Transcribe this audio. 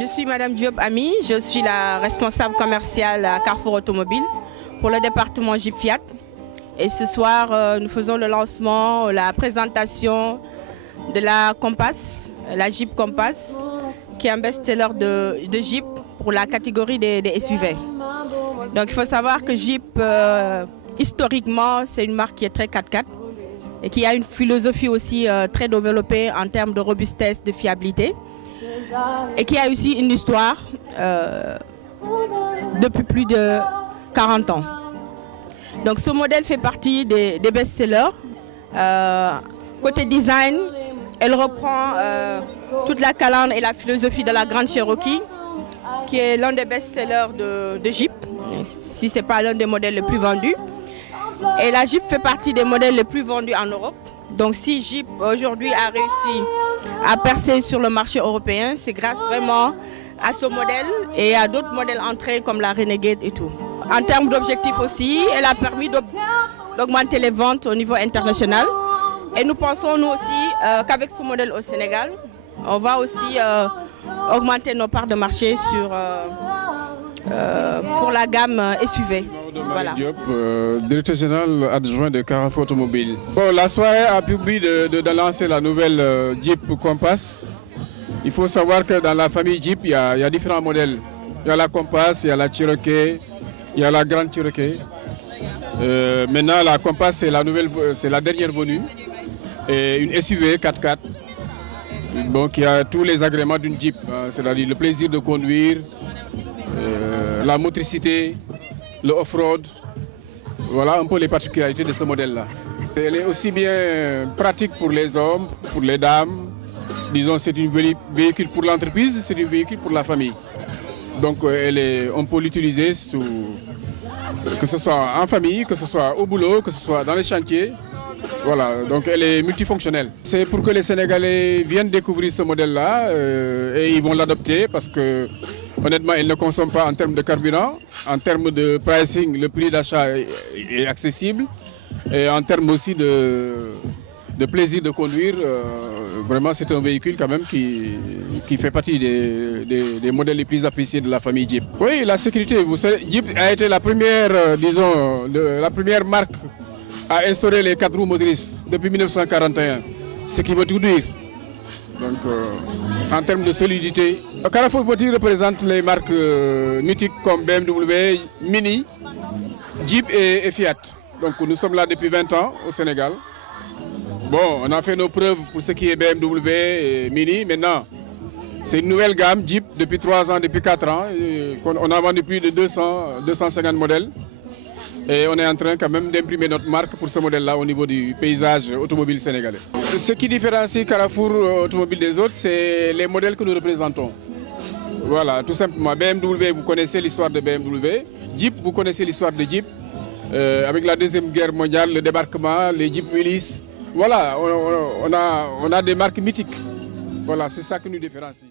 Je suis Madame Diop Ami, je suis la responsable commerciale à Carrefour Automobile pour le département Jeep Fiat. Et ce soir, nous faisons le lancement, la présentation de la Compass, la Jeep Compass, qui est un best-seller de Jeep pour la catégorie des SUV. Donc il faut savoir que Jeep, historiquement, c'est une marque qui est très 4x4 et qui a une philosophie aussi très développée en termes de robustesse, de fiabilité. Et qui a aussi une histoire depuis plus de 40 ans. Donc ce modèle fait partie des best-sellers. Côté design, elle reprend toute la calandre et la philosophie de la Grande Cherokee, qui est l'un des best-sellers de Jeep, si ce n'est pas l'un des modèles les plus vendus. Et la Jeep fait partie des modèles les plus vendus en Europe. Donc si Jeep aujourd'hui a réussi à percer sur le marché européen, c'est grâce vraiment à ce modèle et à d'autres modèles entrés comme la Renegade et tout. En termes d'objectifs aussi, elle a permis d'augmenter les ventes au niveau international. Et nous pensons nous aussi qu'avec ce modèle au Sénégal, on va aussi augmenter nos parts de marché pour la gamme SUV. Voilà. Diop, directeur général adjoint de Carrefour Automobile. Bon, la soirée a permis de lancer la nouvelle Jeep Compass. Il faut savoir que dans la famille Jeep, il y a différents modèles. Il y a la Compass, il y a la Cherokee, il y a la Grande Cherokee. Maintenant, la Compass, c'est la dernière venue. Et une SUV 4x4. Donc, il y a tous les agréments d'une Jeep, c'est-à-dire le plaisir de conduire, la motricité, le off-road. Voilà un peu les particularités de ce modèle-là. Elle est aussi bien pratique pour les hommes, pour les dames. Disons, c'est un véhicule pour l'entreprise, c'est un véhicule pour la famille. Donc on peut l'utiliser que ce soit en famille, que ce soit au boulot, que ce soit dans les chantiers. Voilà, donc elle est multifonctionnelle. C'est pour que les Sénégalais viennent découvrir ce modèle-là et ils vont l'adopter parce que honnêtement, il ne consomme pas en termes de carburant. En termes de pricing, le prix d'achat est accessible. Et en termes aussi de plaisir de conduire, vraiment c'est un véhicule quand même qui fait partie des modèles les plus appréciés de la famille Jeep. Oui, la sécurité, vous savez, Jeep a été la première, disons, la première marque à instaurer les 4 roues motrices depuis 1941, ce qui veut tout dire. Donc, en termes de solidité, Carrefour Automobile représente les marques mythiques comme BMW, Mini, Jeep et Fiat. Donc nous sommes là depuis 20 ans au Sénégal. Bon, on a fait nos preuves pour ce qui est BMW et Mini. Maintenant, c'est une nouvelle gamme Jeep depuis 3 ans, depuis 4 ans. On a vendu plus de 250 modèles. Et on est en train quand même d'imprimer notre marque pour ce modèle-là au niveau du paysage automobile sénégalais. Ce qui différencie Carrefour Automobile des autres, c'est les modèles que nous représentons. Voilà, tout simplement. BMW, vous connaissez l'histoire de BMW. Jeep, vous connaissez l'histoire de Jeep. Avec la Deuxième Guerre mondiale, le débarquement, les Jeep Willys. Voilà, on a des marques mythiques. Voilà, c'est ça qui nous différencie.